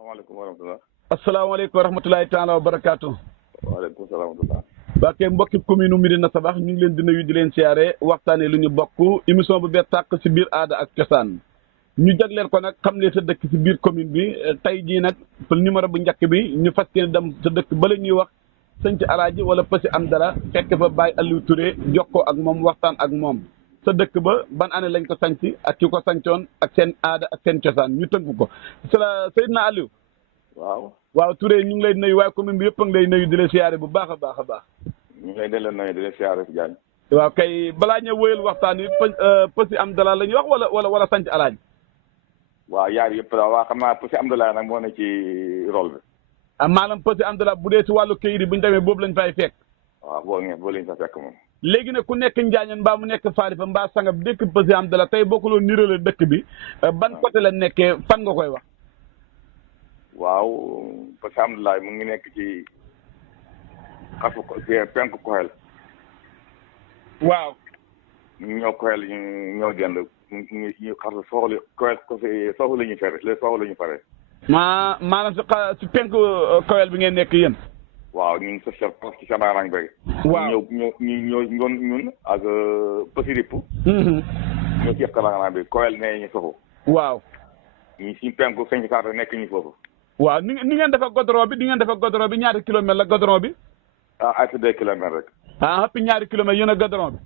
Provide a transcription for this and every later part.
salaamaaleykum wa rahmatulah. asalaamaaleykum wa rahmatulahi taala wa barakaatu. waaleykum salaam wa rahmatulah. waa kay mbokki commune Médina Sabakh ñu ngi leen di nuyu di leen siyaare waxtaanee lu ñu bokk émission bu bees tàq si biir aada ak cosaan ñu jagleel ko nag xam lee sa dëkk si biir commune bi tey jii nag numéro bu njëkk bi ñu fas yéene dem sa dëkk bala ñuy wax sëñ alaaji wala Passy Amdala fekk fa Baye Aliou Touré jokkoo ak moom waxtaan ak moom sa dëkk ba ban année lañ ko sanc ak ki ko sancoon ak seen aada ak seen cosaan ñu tënk ko Seydina Aliou. waaw Touré ñu ngi lay nuyu waaye commune bi yëpp a ngi lay nuyu di la siyaare bu baax a baax a baax. ñu ngi lay delloo nuyu di la siyaare si Diagne. waaw kay balaa ñëw wëyal waxtaan wi Passy Amdala la ñuy wax wala sanc alaaji. waaw yaar yëpp daal waa xam naa Passy Amdala nag moo ne ci rôle bi. maanaam Passy Amdala bu dee si wàllu këyit yi bu ñu demee boobu lañ fay fekk. waaw boo lañ fa fekk moom. léegi nag ku nekk Njaañeen mbaa mu nekk Faarifa mbaa Sangab dëkk Passy Amdala tey boo ko doon nirale dëkk bi ban côté la nekkee fan nga koy wax. waaw Passy Amdala mu ngi nekk ci xafu penku Koxel. waaw. ñoo Koxel ñoo dend ñu xafu soxla Koxel soxla la ñuy fere léegi soxla la ñu fare. maanaam si penku Koxel bi ngeen nekk yéen. waaw ñun sa chef ci Samarang Bay. waaw ñun ak Passy Ripp. ñoo ci Samarang bi Koxel nee ñu foofu. waaw. ñi suñu penku sëñ Saar nekk ñu foofu. waaw ni ngeen def ak goudron bi ñaata kilomètre la goudron bi. ay 2 kilomètres rek. ëpp ñaari kilomètres yéen a goudron bi.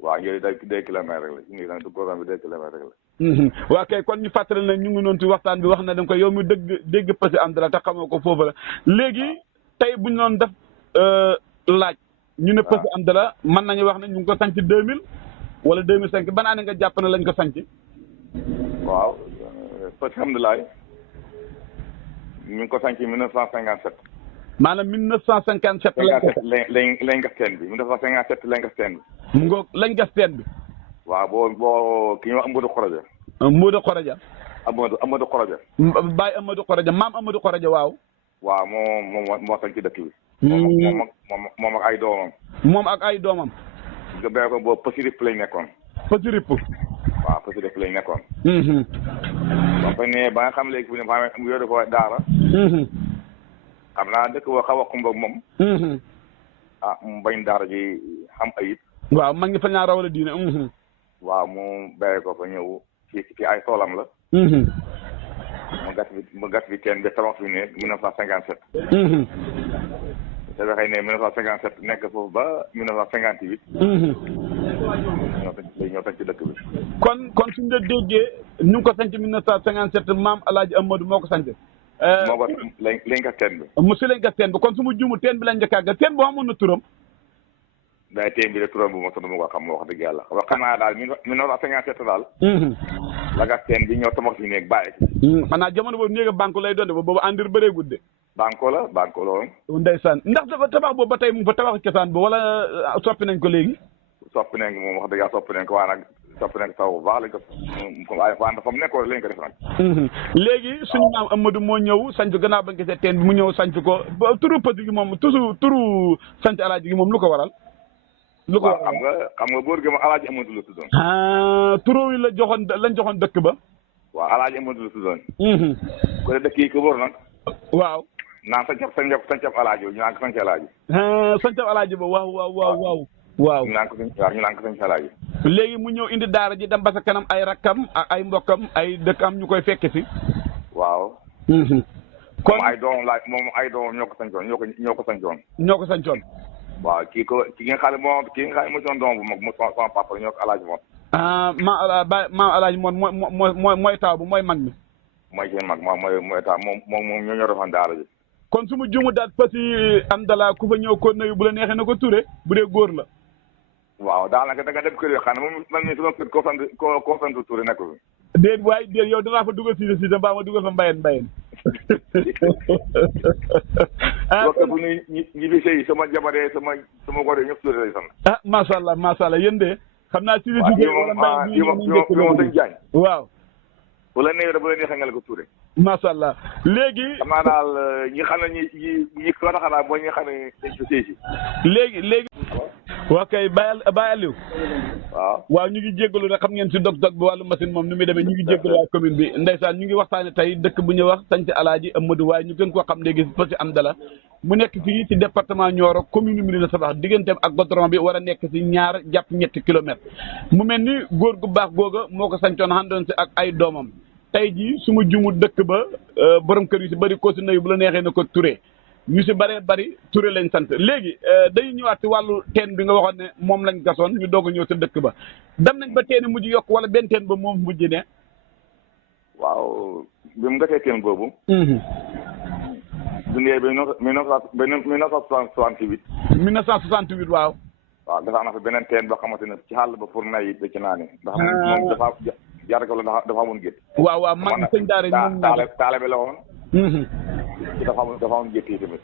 waaw yooyu 2 kilomètres rek la ñu ngi naan goudron bi 2 kilomètres rek la. waa kay kon ñu fàttali ne ñu ngi noonu ci waxtaan bi wax na da nga ko yow mi dégg Passy Amdala te xamoo ko foofu la léegi tey bu ñu doon def laaj. ñu ne Passy Amdala mën nañu wax ne ñu ngi ko sanc 2000 wala 2005 ban année nga jàpp ne lañ ko sanc. waaw Passy Amdala ñu ngi ko sanc 1957. maanaam 1957. lañ gas teen bi 1957 lañ gas teen bi. mu ngoog lañ gas teen bi. waaw boo ki ñuy wax Amadou Khoroja. Modou Khoroja. Amadou Khoroja. Baye Amadou Khoroja maam Amadou Khoroja waaw. waaw moo sanc dëkk bi. moom ak ay doomam. moom ak ay doomam. nga béy ko boobu Passy Ripp lañ nekkoon. Passy Ripp. waaw Passy Ripp lañ nekkoon. ba fa ne ba nga xam léegi fi mu yore ko daara. xam naa dëkk boo xaw a xumboog moom. mu bañ daara ji xam ayib. waaw mag ñi fa ñaa rawale diine. waaw mu béy ko fa ñëw ci ay toolam la. mu gas bi teen bi tabax fi ne 1957. te waxee ne 1957 nekk foofu ba 1958. ñoo tañ ci dëkk bi. kon suñu la déggee ñu ngi ko sanc 1957 maam El Hadj Amadou moo ko sanc. moo ko lañ gas teen bi. monsieur lañ gas teen bi kon su ma juumul teen bi lañ njëkk a gas teen boo amoon na turam. day teen bi de turam bu ma tudd ma ko xam wax dëgg yàlla wax xanaa daal 1957 daal. la gas teen bi ñoo tabax fi néeg bàyyi. xanaa jamono boobu néeg banque lay doon de boobu andir bëree gudde. banque la woon. ndeysaan ndax dafa tabax boobu ba tey mu fa tabax cosaan bi wala soppi nañ ko léegi. soppi nañ ko moom wax dëgg yàlla soppi nañ ko waa nag soppi nañ ko taw bu baax lañ ko waaye fa mu nekkoon lañ ko def nag. léegi suñu maam Amadou moo ñëw sanc gannaaw bañ gisee teen bi mu ñëw sanc ko turu Passy gi moom turu sanc alaaji gi moom lu ko waral. lu ko waral xam nga góor gi moom alaaji Amadou la tuddoon. turu yi lañ joxoon dëkk ba. waaw alaaji Amadou la tuddoon. ko dëkk yi ko wër nag. waaw. naan sancab alaaji ñu naan ko sanc alaaji. sancab alaaji ba waaw. ñu naan ko sanc alaaji. léegi mu ñëw indi daara ji dem ba sa kanam ay rakkam ak ay mbokkam ay dëkkam ñu koy fekke si. waaw. kon moom ay doomam ñoo ko sancoon ñoo ko sancoon. waaw ki nga xam ne moo doon doom bu mag mu sama papa ñoo ko alaaji moom. maam alaaji moom mooy taaw bu mooy mag mi. mooy seen mag mooy taaw moom ñoo ñoo defoon daara ji. kon su ma juumu daal Passy Amdala ku fa ñëw ko nuyu bu la neexee na ko Touré bu dee góor la. waaw daanaka da nga dem kër yoo xam ne moom man mii sama kër koo sant Touré nekk fi. déet yow danaa fa dugal si mbaa ma dugal fa mbayeen. bu ñi fi sëy sama jabaree sama góor yi ñëpp Touré lay sant. macha allah yéen de xam naa si wala mbayeen waaw. bu la neexee nga ko Touré. macha allah léegi. xam naa daal ñi xam ne ñi ko tax a daal mooy ñi xam ne dañ ko sëy si. léegi. waa kay Baye Aliou. waaw ñu ngi jéggalu rek xam ngeen si dog-dog bi wàllu machine moom ni muy demee ñu ngi jéggalu waa commune bi ndeysaan ñu ngi waxtaane tey dëkk bu ñuy wax Santhie Alaaji Amadou waaye ñu gën koo xam léegi si Passy Amdala mu nekk fii ci département Nioro commune Médina Sabakh digganteem ak goudron bi war a nekk si 2 jàpp 3 kilomètres mu mel ni góor gu baax googa moo ko sancoon àndoon si ak ay doomam tey jii su ma jumu dëkk ba borom kër yu si bëri ko si nuyu bu la neexee na ko Touré ñu si bëree bëri Touré lañ sant léegi dañuy ñëwaat si wàllu teen bi nga waxoon ne moom lañ gasoon ñu doog a ñëw sa dëkk ba dem nañ ba teen mujj yokk wala benn teen ba moom mujj ne. waaw bi mu gasee teen boobu. dundee ba 1968. 1968 waaw. waaw dafa am fa beneen teen boo xamante ne ci xàll ba pour nay yi da ci naane. ndax moom dafa jaar ko la dafa amoon gétt. waaw waaw man sëñ Daara ñoom taale bi la woon. ci dafa amoon gétt yi tamit.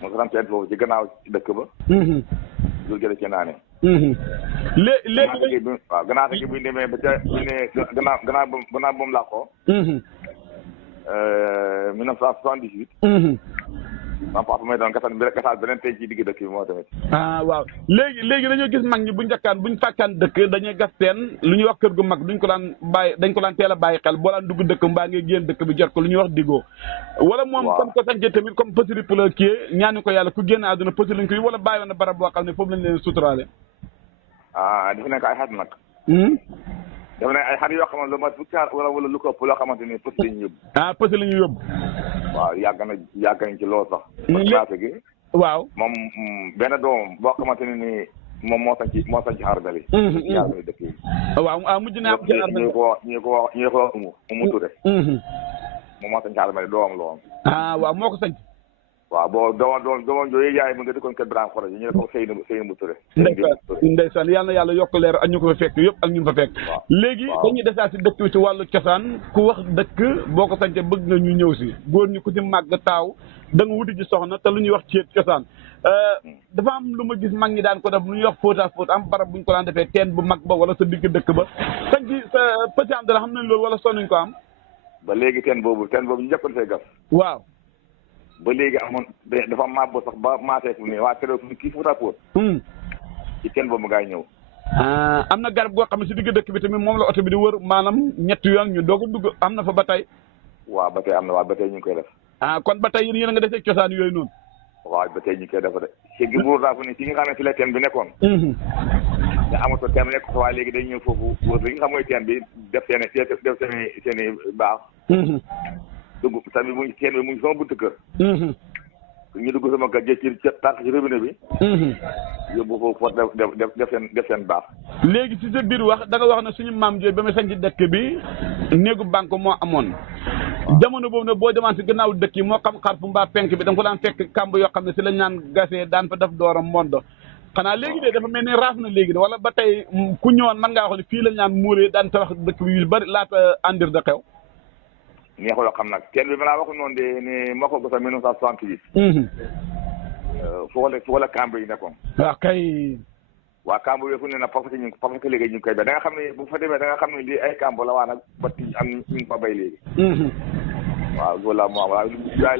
moo ko daan teen foofu ci gannaaw ci dëkk ba. loolu jëlee ci naane. léegi waaw gannaaw gi bu ñu demee ba ca bu ñu nee gannaaw ba mu làqoo. 1978. ma papa may doon gasaat beneen teen ci digg dëkk bi moo tamit. waaw léegi dañoo gis mag ñi bu njëkkaan bu ñu fàkkaan dëkk dañuy gas teen lu ñuy wax kër gu mag dañ ko daan teel a bàyyi xel boo daan dugg dëkk mbaa ngay génn dëkk bi jot ko lu ñuy wax digoo wala moom comme ko sañcee tamit comme Passy ripp la kii ñaani ko yàlla ku génn àdduna Passy lañ koy wala bàyyi woon na barab boo xam ne foofu lañ leen suturaale. dafa nekk ay xat nag. dafa nekk ay xat yoo xam ne lu mat fukki at wala lu ko ëpp loo xamante ni Passy la ñuy yóbbu. Passy la ñuy yóbbu. waaw yàgg nañ ci loolu sax. parce que waaw moom benn doomam boo xamante ne ni moom moo sañ ci Armel yi. ñaar dëkk yi. waaw mujj naa am ci Armel ñu ko wax Umu Touré. moom moo sañ ci Armel yi doomam la woon. waaw moo ko sañ. waaw boo doomam yooyu yaay mu nga dëkkoon kër Birame Khoroji ñu ne ko Seynabou Touré. ndeysaan yal na yàlla yokk leer ak ñu ko fa fekk yëpp ak ñu fa fekk. léegi dañuy desaat si dëkk bi ci wàllu cosaan ku wax dëkk boo ko sañte bëgg nga ñu ñëw si góor ñi ku si màgg taaw da nga wuti ci soxna te lu ñuy wax ceet cosaan dafa am lu ma gis mag ñi daan ko def lu ñuy wax fóota am barab bu ñu ko daan defee teen bu mag ba wala sa digg dëkk ba sañ ci sa Passy Amdala xam nañ loolu wala sonnuñ ko am. ba léegi teen boobu ñu njëkkoon fee gas. waaw. ba léegi amoon dafa màbb sax ba maasee fu mu ne waa keroog kii Fouta Pout. ci teen boobu ngay ñëw. am na garab goo xam ne si digg dëkk bi tamit moom la oto bi di wër maanaam 3 yoon ñu doog a dugg am na fa ba tey. waaw ba tey am na waaw ba tey ñu ngi koy def. kon ba tey yéen a nga defee cosaan yooyu noonu. waaw ba tey ñu ngi koy def de. ci Mbour daa fu ne ci nga xam ne fi la teen bi nekkoon. te amatoo teen bi nekk waaye léegi day ñëw foofu wër li nga xam mooy teen bi def seen i baax. dugg tamit mu ngi teen bi mu ngi sama buntu kër. ñu dugg sama kër jël ci tànk ci robinet bi. yóbbu foofu def seen baax. léegi ci sa biir wax da nga wax ne suñu maam Ndiaye ba muy sañ ci dëkk bi néegu banque moo amoon. jamono boobu nag boo demaan si gannaaw dëkk yi moo xam xarfu mbaa penk bi da nga ko daan fekk kàmb yoo xam ne si lañ naan gasee daan fa def dooram mondo xanaa léegi de dafa mel ni raaf na léegi de wala ba tey ku ñëwoon man ngaa wax ne fii lañ naan muuree daan tabax dëkk bi yu bari laata andir da xew. neexuloo xam nag teen bi balaa waxu noonu de ne moo ko gëstoo 1968. foo la kàmb yi nekkoon. waaw kay. waa kàmb yooyu fu ne nag parce que léegi ñu ngi koy bay da nga xam ne bu fa demee da nga xam ne lii ay kàmb la waa nag ba am ñu ngi fa bay léegi. waaw loolu la moo am waaye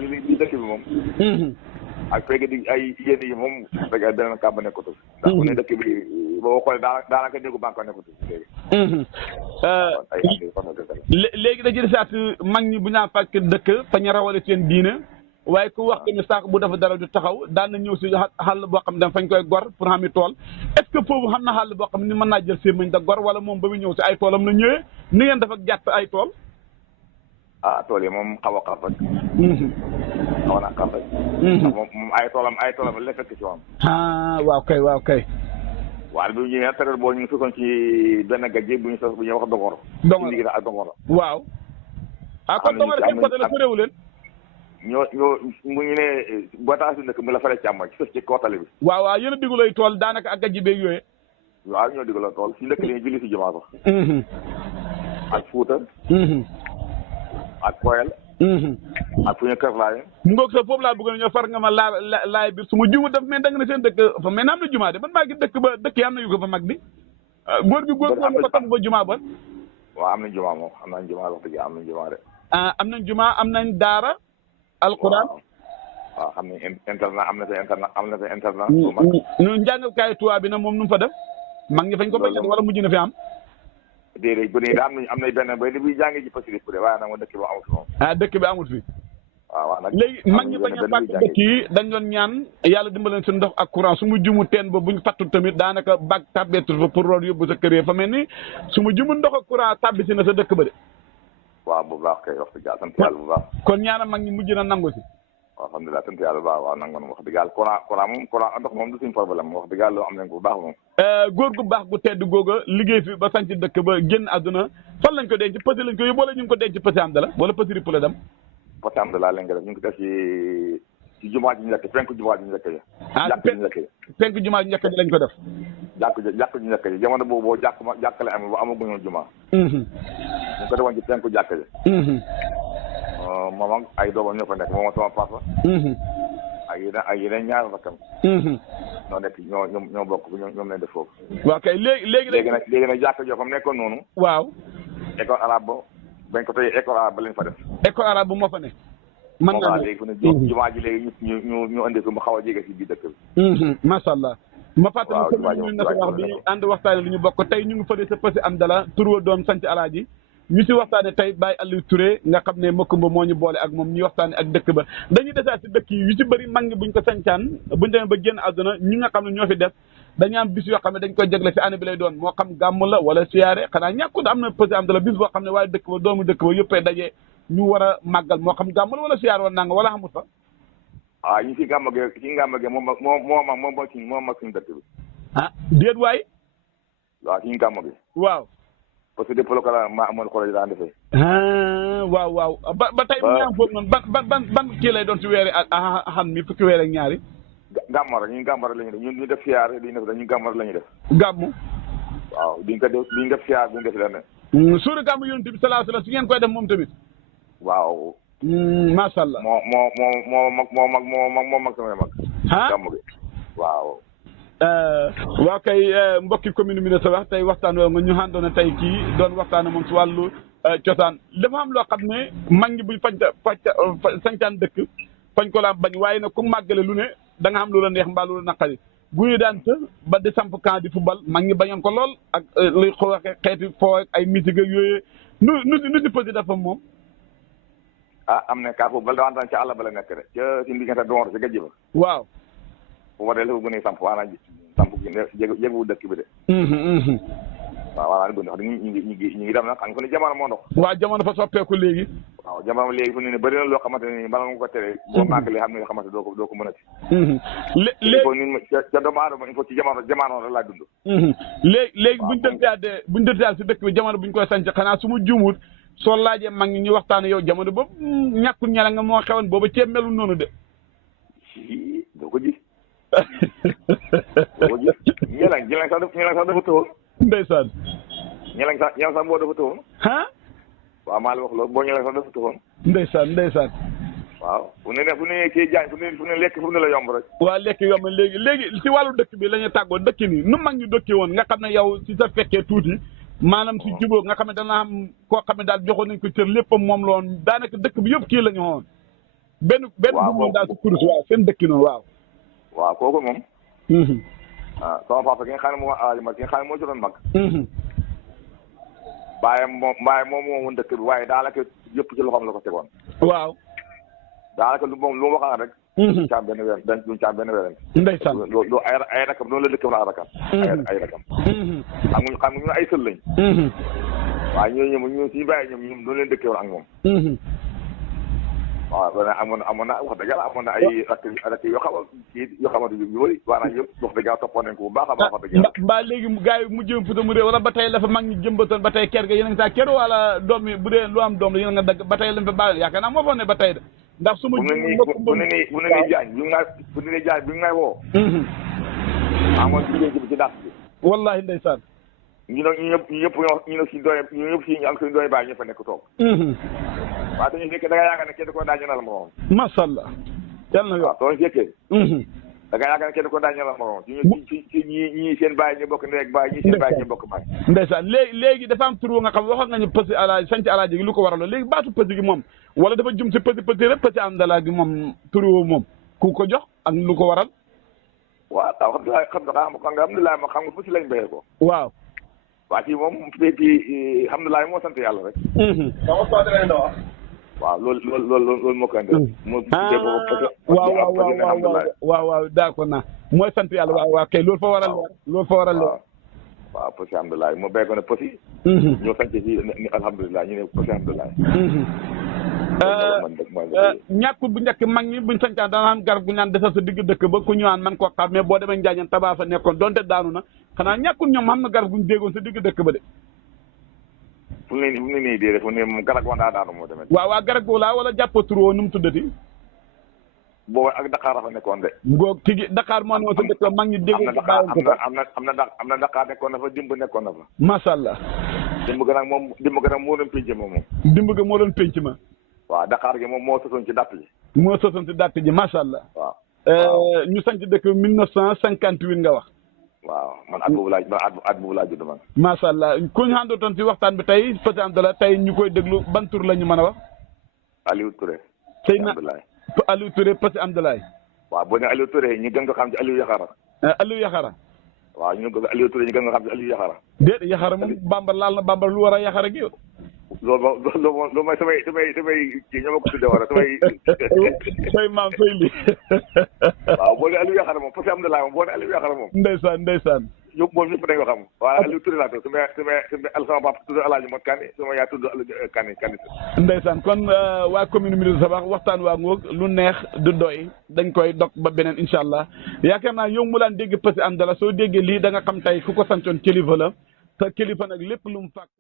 li dëkk bi moom. ak fekk di ay yéen yi moom dëgg yàlla beneen kàmb nekkatul. ndax ku ne dëkk bi boo xoolee daanaka néegu banque nekkatul léegi. léegi dañuy desaat mag ñi bu ñu naan fàkk dëkk fa ñu rawale seen diine waaye ku wax tamit saako bu dafa dara du taxaw daan na ñëw si xàll boo xam ne fañ koy gor pour xam ni tool est-ce que foofu xam na xàll boo xam ne ni mën naa jël sémmiñ da gor wala moom ba muy ñëw si ay toolam la ñëwee ni ngeen def ak jàtt ay tool. tool yi moom xaw a xar rek. xaw naa xar rek. moom ay toolam la fekk ci moom. waaw kay. waaye bi ñu ñëwee période boobu ñu ngi sosoon ci benn gàncax bu ñuy wax dongoro. dongoro liggéey ak dongoro. waaw. kon dongoro seen côté la soriwul leen. ñoo mu ñu ne boo tax si dëkk mu la faree càmmoñ ci kaw tali bi. waaw yéen a digulay tool daanaka ak gàncax beeg yooyu. waaw ñoo diguloo tool si dëkk li julli si jumaa sax. ak Fuuta. ak Koyel. ak fu ñu kër laay. mu ngoog sa foofu laa bëgg ñoo far nga ma laay biir su ma juuma daf mais da nga ne seen dëkk fa mais na am na jumaa de man maa ngi dëkk ba dëkk yi am na yu ko fa mag di. góor ko tax ba jumaa ba. waaw am nañ jumaa moom am nañ jumaa wax dëgg am nañ jumaa de. am nañ jumaa am nañ daara. alquran waaw xam ne internat am na sa internat am na sa internat. ñu njàngalkaayu tubaab bi nag moom nu mu fa def. mag ñi fañ ko bañ wala mujj na fi am. déedéet bu dee daa am nañ benn bay buy jàngee ji facilité bu dee waaye nag moom dëkk bi amut fi moom. ah dëkk bi amut fi. waaw nag léegi mag ñi bañ a fàtte dëkk yi dañ doon ñaan yàlla dimbaleen suñu ndox ak courant su ma jumu teen ba buñ fattul tamit daanaka bag tàbbeetul fa pour root yóbbu sa kër yi fa mel ni su ma jumu ndox ak courant tàbbi si na sa dëkk ba de. waaw bu baax kay wax dëgg yàlla sant yàlla bu baax. kon ñaana mag ñi mujj na nangu si. waaw alhamdulilah sant yàlla bu baax waaw nangu na wax dëgg yàlla courant ndox moom du suñu problème wax dëgg yàlla am nañ ko bu baax moom. góor gu baax gu tedd googa liggéey fi ba sanc dëkk ba génn àdduna fan lañ ko denc pësi lañ ko yóbbu wala ñu ngi ko denc pësi am dala wala pësi ripp la dem. pësi am dala lañ ko def ñu ngi ko def ci jumaa ji njëkk penku jumaa ji njëkk ji. jàkk ji njëkk ji penku jumaa ji njëkk ji lañ ko def. jàkk ji njëkk ji jamono boobu boo jàkk la am ba amaguñu jumaa. ñu ko defoon ci penku jàkk ji. moom ak ay doomam ñoo fa nekk moom sama papa. ak yeneen ñaar rakkam. ñoo nekk ñoo bokk ñoom lañ def foofu. waaw kay léegi nag jàkk joo comme nekkoon noonu. waaw. école arabe ba bañ ko tëjee école arabe ba lañ fa def. école arabe bu moo fa ne. mën naa léegi fu ne jumaa ji léegi ñu indi ko mu xaw a jege si biir dëkk bi. macha allah. ma fàttali commune na sa wax bi ànd waxtaane lu ñu bokk tey ñu ngi fële sa Passy Amdala turwa doon sanc alaaji ñu si waxtaane tey Baye Aliou Touré nga xam ne Makumba moo ñu boole ak moom ñuy waxtaane ak dëkk ba dañuy desaat si dëkk yi yu si bëri mag ñi buñ ko sancaan buñ demee ba génn àdduna ñi nga xam ne ñoo fi def dañu am bis yoo xam ne dañ koy jagle si année bi lay doon moo xam gàmm la wala siyaare xanaa ñàkkut am na Passy Amdala bis boo xam ne waaye dëkk ba doomu dëkk ba yëppee dajee ñu war a màggal moo xam gàmm la wala siyaare wala nanga wala xamut fa ñu si gàmm ge moom mag suñu dëkk bi ah déet waay waaw si gàmm gi waaw parce que depuis la ma amoon xoolal daan defee. waaw ba tey bu ñu am foofu noonu ban kii lay doon si weeri xam mi fukki weer ak ñaari. gàmmar ñun gàmmar la ñuy def ñu def siyaar duñ def dañuy gàmmar la ñuy def. gàmmu. waaw duñ def siyaar duñ def leneen. suuru gàmmu yonent bi sallallahu alayhi wasallam si ngeen koy def moom tamit. waaw. macha allah. moo mag samay mag. gàmmu gi waaw. waaw kay mbokki commune bi ne sa wax tey waxtaan woo nga ñu àndoon tey kii doon waxtaan moom si wàllu cosaan dafa am loo xam ne mag ñi buñ sañcaan dëkk fañ ko la bañ waaye nag ku màggale lu ne da nga xam lu la neex mbaa lu la naqari bu ñu daan të ba di samp camp di football mag ñi bañoon ko lool ak luy xeeti foo ak ay musique ak yooyu nu si Passy dafa moom am na kaa football dawaan tan ci àll ba la nekk de ca si diggante doon si gajj ba waaw bu ma dee la bu ne samp waana samp jégu dëkk bi de waaw waana bu ndox ñu ngi dem nag xam nga fu ne jamono moo ndox waaw jamono fa soppeeku léegi waaw jamono léegi fu ne bëri na loo xamante ne bala nga ko tere boo màggalee xam ne nga xamante doo ko mën a ci il faut ñun ca doomu aadama il faut ci jamono rek laa dund léegi buñ dëltiyaat si dëkk bi jamono buñ koy sanc xanaa su ma juumut soo laajee mag ñi ñu waxtaane yow jamono boobu ñàkkul ñala nga moo xewoon booba ceeb melul noonu de doo ko gis ñelaŋ sax dafa tëwoon ndeysaan ñelaŋ sax boo dafa tëwoon waaw maa la wax loolu boo ñelaŋ sax dafa tëwoon ndeysaan waaw fu ne kii jaañ fu ne lekk fu ne la yomb rek waaw lekk yomb léegi si wàllu dëkk bi la ñu tàggoo dëkk ni nu mag ñu dëkkee woon nga xam ne yow si sa fekkee tuuti maanaam si jubóo nga xam ne dana am koo xam ne daal joxoon nañ ko cër lépp moom la woon daanaka dëkk bi yëpp kii la ñu woon benn bu moom daal si kurus waaw seen dëkki noonu waaw kooku moom sama papa ki nga xam ne moom alaaji mag ki nga xam ne moo ci doon mag bàyyam moom woon dëkk bi waaye daanaka yëpp ci loxoom la ko tegoon waaw daanaka lu mu waxaan rek duñ caam benn weer ndeysaan loolu ay rakam noonu la dëkkam la rakam ay rakam xam nga ñu ay sël lañ waaye ñooñu suñu bàyyi ñoom noonu leen dëkkee woon ak moom waaw loolu amoon na wax dëgg yàlla amoon na ay rakk yoo xamante yu bëri waanaam yëpp wax dëgg yàlla toppoon nañ ko bu baax a baax wax dëgg yàlla mbaa léegi gars yi mu jëm futa mu réew wala ba tey la fa mag ñi jëmbatoon ba tey ker ga yéen a ngi saa ker wala doom yi bu dee lu am doom la yéen a nga dagg ba tey lañ fa bàyyi yaakaar naa moo foog ne ba tey de ndax su ma bu ne nii jaañ bi ngay woo amoon jigéen ci dàq bi wallahi ndeysaan ñu ñëpp si ak suñu doy bàyyi ñu fa nekk toog waaw dañuy fekkee da nga yaakaar ne kenn ko daañu moom masha Allah yàlla na yow soo fekkee da nga yaakaar ne kenn ko daañu moom ci ñii seen bàyyi ñu bokk ndey ak bàyyi ñii seen bàyyi ñu bokk bàyyi ndeysaan léegi dafa am tur nga xam waxoon nga ñu Passy alaaji sanc alaaji gi lu ko waraloon léegi baatu Passy gi moom wala dafa jum si Passy rek Passy Amdala gi moom tur moom ku ko jox ak lu ko waral. waaw alhamdulilah ma xam nga fu si lañ béyee ko. waaw. waa ci moom fii alhamdulilah moo sant yàlla rek. waaw loolu moo koy andil. waaw d'accord naa mooy sant yàlla waaw kay loolu fa waral. loolu fa waral. waaw posi alhamdulilah moo béy ko ne posi. ñoo sant fii ni alhamdulilah ñu ne posi alhamdulilah. ñàkkul bu njëkk mag ñi buñ sañcaan danaan garab gu ñaan desal sa digg dëkk ba ku ñëwaan man koo xam mais boo demee njaañeen tabaa fa nekkoon donte daanu na xanaa ñàkkul ñoom xam na garab guñ déggoon sa digg dëkk ba de. fu mu ne nii déedéet fu mu ne moom garab woon daa daanu moo demee. waaw garab googu laa wala jàppoo turoo nu mu tuddati. boobu ak Dakar dafa nekkoon de. ngoo tigi Dakar moo ne woon sa dëkk mag ñi déggoon am na Dakar nekkoon na fa dimb nekkoon na fa. macha allah. dimb ga nag moo doon pénc ma moom. dimb ga moo doon pénc ma. waaw Dakar gi moom moo sosoon ci dàtt ji. moo sosoon ci dàtt ji macha allah. waaw ñu sanc dëkk 1958 nga wax. waaw man at boobu laa judd man. macha allah ku ñu àndootoon ci waxtaan bi tey peut-être la tey ñu koy déglu ban tur la ñu mën a wax. Aliou Touré. Seydina Aliou Touré Passy Amdoulaye. waaw boo nee Aliou Touré ñu gën ko xam ci Aliou Yaxara. Aliou Yaxara. waaw ñu ko Aliou Touré ñu gën ko xam ci Aliou Yaxara. déet Yaxara moom bambara laal na bambara lu war a Yaxara gi. loolu mooy samay kii ñoo ma ko tuddee wala samay. say maam say lii. waaw boo nee Aliou Yaxara moom Passy Amdoulaye moom boo nee Aliou Yaxara moom. ndeysaan. ñëpp moom ñëpp dañ ko xam. waaw Aliou Touré laa tudd sama papa tudd Alaaji Mot Kani sama yaay tudd Kani. ndeysaan kon waa commune Médina Sabakh waxtaan waa ngoog lu neex du doy dañ koy dog ba beneen incha allah yaakaar naa yow mu daan dégg Passy Amdoulaye soo déggee lii da nga xam tey ku ko sancoon kilifa la te kilifa nag lépp lu mu fàkk